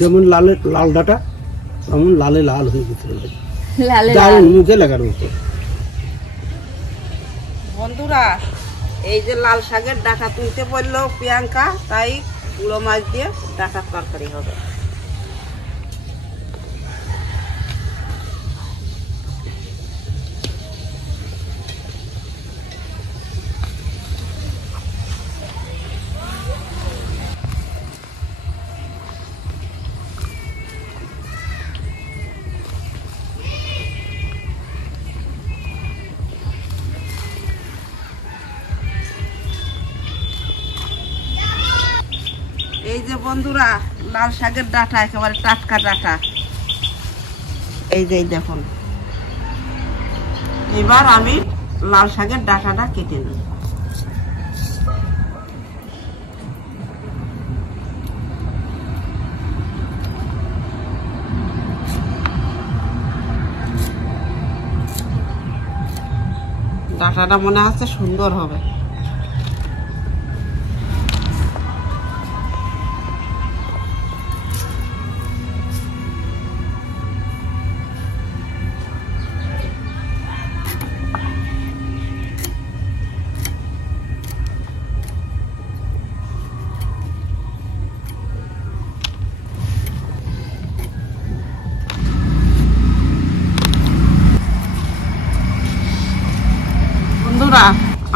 যেমন লাল ডাটা তেমন লালে লাল হয়ে গেছে, মুখে লাগার মতো। বন্ধুরা, এই যে লাল শাকের ডাটা তুলতে বললো প্রিয়াঙ্কা, তাই গুঁড়ো মাছ দিয়ে ডাটার তরকারি হবে। এই যে বন্ধুরা, লাল শাকের ডাটা একেবারে টাটকা ডাটা, এই যে দেখুন। এবার আমি লাল শাকের ডাটাটা কেটে নিই। ডাটাটা মনে হচ্ছে সুন্দর হবে।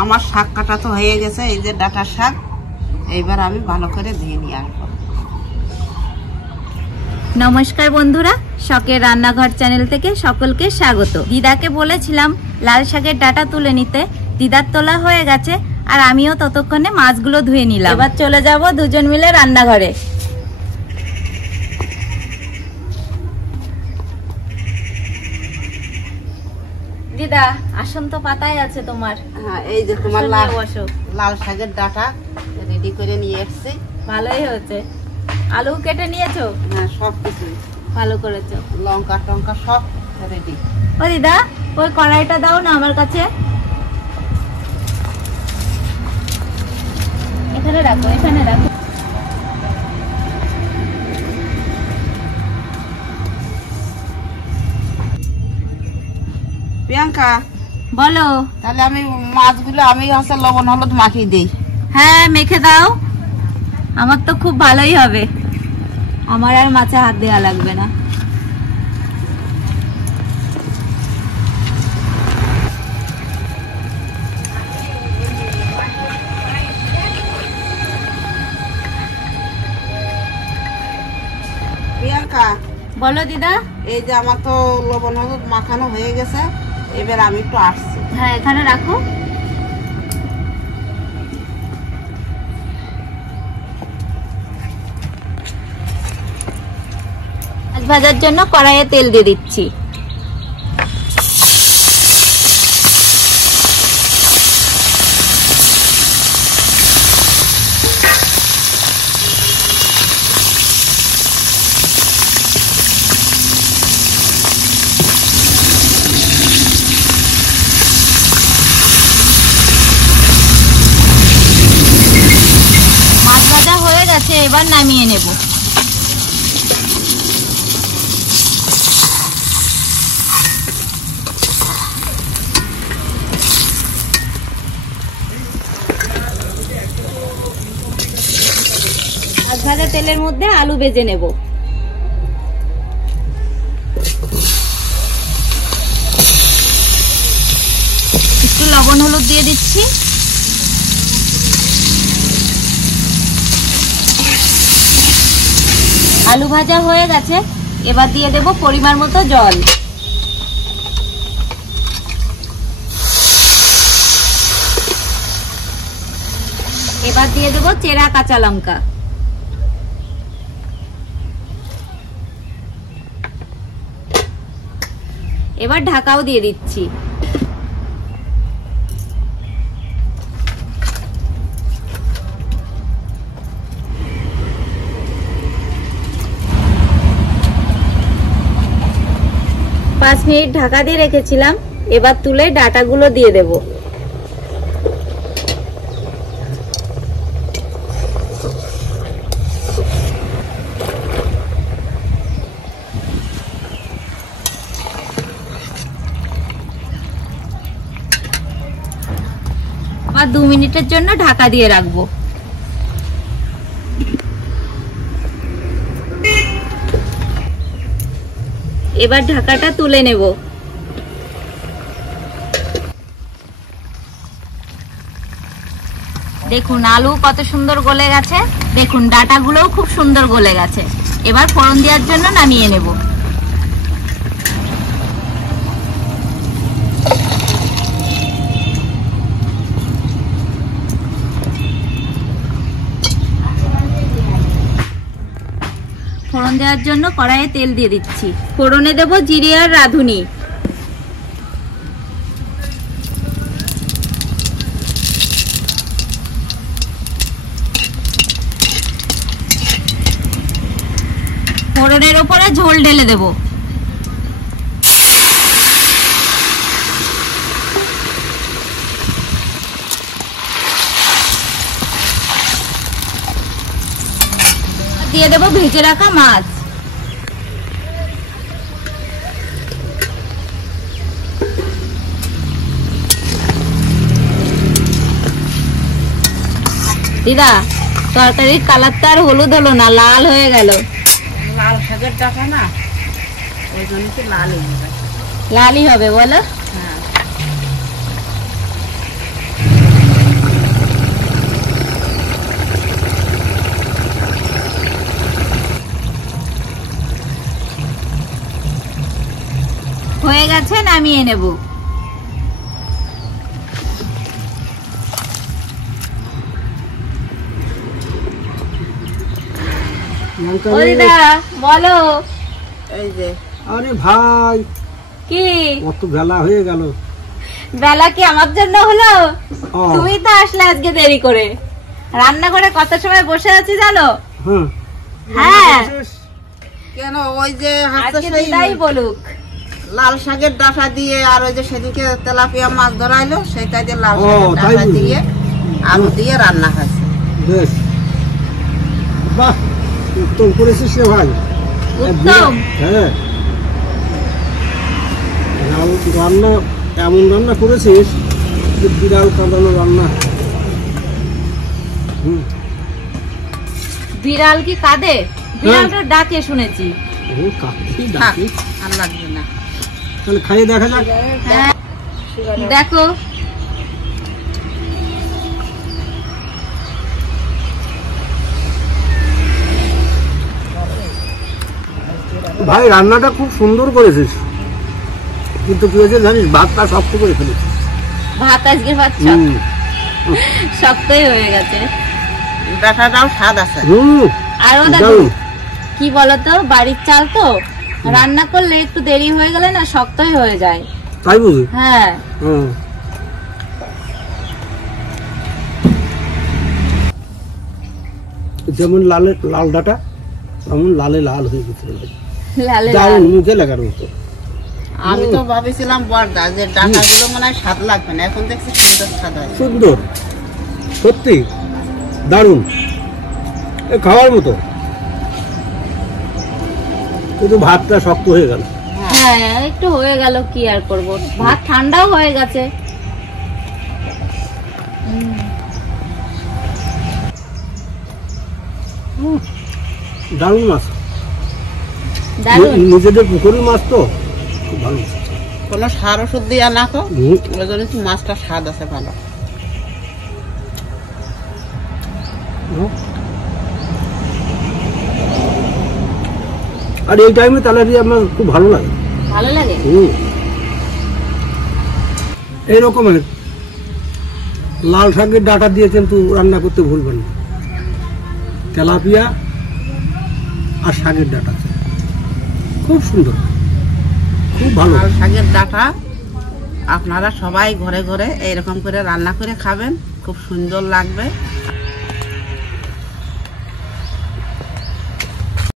আমার শাক কাটা তো হয়ে গেছে, এই যে ডাটার শাক। এইবার আমি ভালো করে ধুয়ে নিয়ে আসবো। নমস্কার বন্ধুরা, শখের রান্নাঘর চ্যানেল থেকে সকলকে স্বাগত। দিদাকে বলেছিলাম লাল শাকের ডাটা তুলে নিতে, দিদার তোলা হয়ে গেছে, আর আমিও ততক্ষণে মাছগুলো ধুয়ে নিলাম। এবার চলে যাব দুজন মিলে রান্নাঘরে। দিদা, আসন তো পাতায় আছে তোমার। হ্যাঁ, এই যে তোমার লাল শাকের ডাটা রেডি করে নিয়ে এসেছি। ভালোই হয়েছে। আলু কেটে নিয়েছো? হ্যাঁ, সব কিছু ভালো করেছো। লঙ্কা টঙ্কা সব রেডি। ও দিদা, ওই কড়াইটা দাও না আমার কাছে। এখানে রাখো, এখানে রাখো। প্রিয়াঙ্কা, বলো। তাহলে আমি মাছগুলো আমি হচ্ছে লবণ হলুদ মাখিয়ে দিই। হ্যাঁ, মেখে দাও। আমার তো খুব ভালোই হবে, আমার আর মাছে হাত দেওয়া লাগবে না। প্রিয়াঙ্কা, বলো দিদা। এই যে আমার তো লবণ হলুদ মাখানো হয়ে গেছে, এবার আমি একটু আসছি। হ্যাঁ, এখানে রাখো। মাছ ভাজার জন্য কড়াইয়ে তেল দিয়ে দিচ্ছি। মাছ ভাজা হয়ে গেছে, এবার নামিয়ে নেব। মাছ ভাজা তেলের মধ্যে আলু ভেজে নেব। একটু লবণ হলুদ দিয়ে দিচ্ছি। আলু ভাজা হয়ে গেছে, এবার দিয়ে দেব পরিমাণ মতো জল। এবার দিয়ে দেব চেরা কাঁচা লঙ্কা। এবার ঢাকাও দিয়ে দিচ্ছি। পাঁচ মিনিট ঢাকা দিয়ে রেখেছিলাম, এবার তুলে ডাটাগুলো দিয়ে দেব। 2 মিনিটের জন্য ঢাকা দিয়ে রাখবো। এবার ঢাকাটা তুলে নেব। দেখুন আলু কত সুন্দর গলে গেছে, দেখুন ডাটাগুলোও খুব সুন্দর গলে গেছে। এবার ফোড়ন দেওয়ার জন্য নামিয়ে নেব। ফোড়ন দেওয়ার জন্য কড়াইয়ে তেল দিয়ে দিচ্ছি। ফোড়নে দেব জিরে আর রাঁধুনি। ফোড়নের উপরে ঝোল ঢেলে দেব। দিয়ে দেব ভেজে রাখা মাছ। দিদা তরকারির কালারটা আর হলুদ হলো না, লাল হয়ে গেল। লাল শাকের ডাটা না, ওই জন্য কি লালই হবে। লালই হবে বলো? হ্যাঁ। হয়ে গেছে, নামিয়ে নেব। বলো। এই যে আরে ভাই কি কত বেলা হয়ে গেল। বেলা কি আমার জন্য হলো? ও। তুমি তো আসলে আজকে দেরি করে। রান্না করে কত সময় বসে আছি জানো? হ্যাঁ। কেন ওই যে আজকে দিদাই বলুক। লাল শাকের ডাটা দিয়ে আর ওই যে সেদিকে তেলাপিয়া মাছ ধরাইলো সেটা দিয়ে লাল ও, শাকের তাই ডাটা বুঝি। দিয়ে আলু দিয়ে রান্না হয়েছে। বেশ, বাহ, উত্তম করেছিস রে ভাই। উত্তম। হ্যাঁ, রান্না এমন রান্না করেছিস যে বিড়াল কাঁদানো রান্না। বিড়াল কি কাঁদে? বিড়ালটা ডাকে শুনেছি। কাকি থাক, ডাকি। আর লাগবে না। তাহলে খাইয়ে দেখা যাক। হ্যাঁ, দেখো ভাই রান্নাটা খুব সুন্দর করেছিস, কিন্তু কি হয়েছে জানিস, ভাতটা শক্ত করে ফেলেছিস। ভাত আজকের ভাত শক্তই হয়ে গেছে। ডাটাটাও স্বাদ আছে। আরো দেখো কি বলতো, বাড়ির চাল তো রান্না করলে একটু দেরি হয়ে গেলে না শক্তই হয়ে যায়। তাই বুঝি? হ্যাঁ। যেমন লাল ডাটা তেমন লালে লাল হয়ে গেছে, লালে দারুণ মুখে লাগার মতো। আমি তো ভাবেছিলাম বড়দা যে ডাটাগুলো মনে হয় স্বাদ লাগবে না, এখন দেখছি সুন্দর স্বাদ হয়। সুন্দর, সত্যি দারুণ, খাওয়ার মতো। কিন্তু ভাতটা শক্ত হয়ে গেল। হ্যাঁ, একটু হয়ে গেল, কি আর করব, ভাত ঠান্ডাও হয়ে গেছে। দারুণ মাছ, দারুণ। নিজেদের পুকুরের মাছ তো খুব ভালো। কোনো সার ওষুধ দিয়ে না তো, ওই জন্য মাছটা স্বাদ আছে ভালো। আর এই টাইমে তেলাপিয়া আমার খুব ভালো লাগে। ভালো লাগে। এই রকমের লাল শাকের ডাটা দিয়ে কিন্তু রান্না করতে ভুলবেন না। তেলাপিয়া আর শাকের ডাটা খুব সুন্দর, খুব ভালো। লাল শাকের ডাটা আপনারা সবাই ঘরে ঘরে এইরকম করে রান্না করে খাবেন, খুব সুন্দর লাগবে।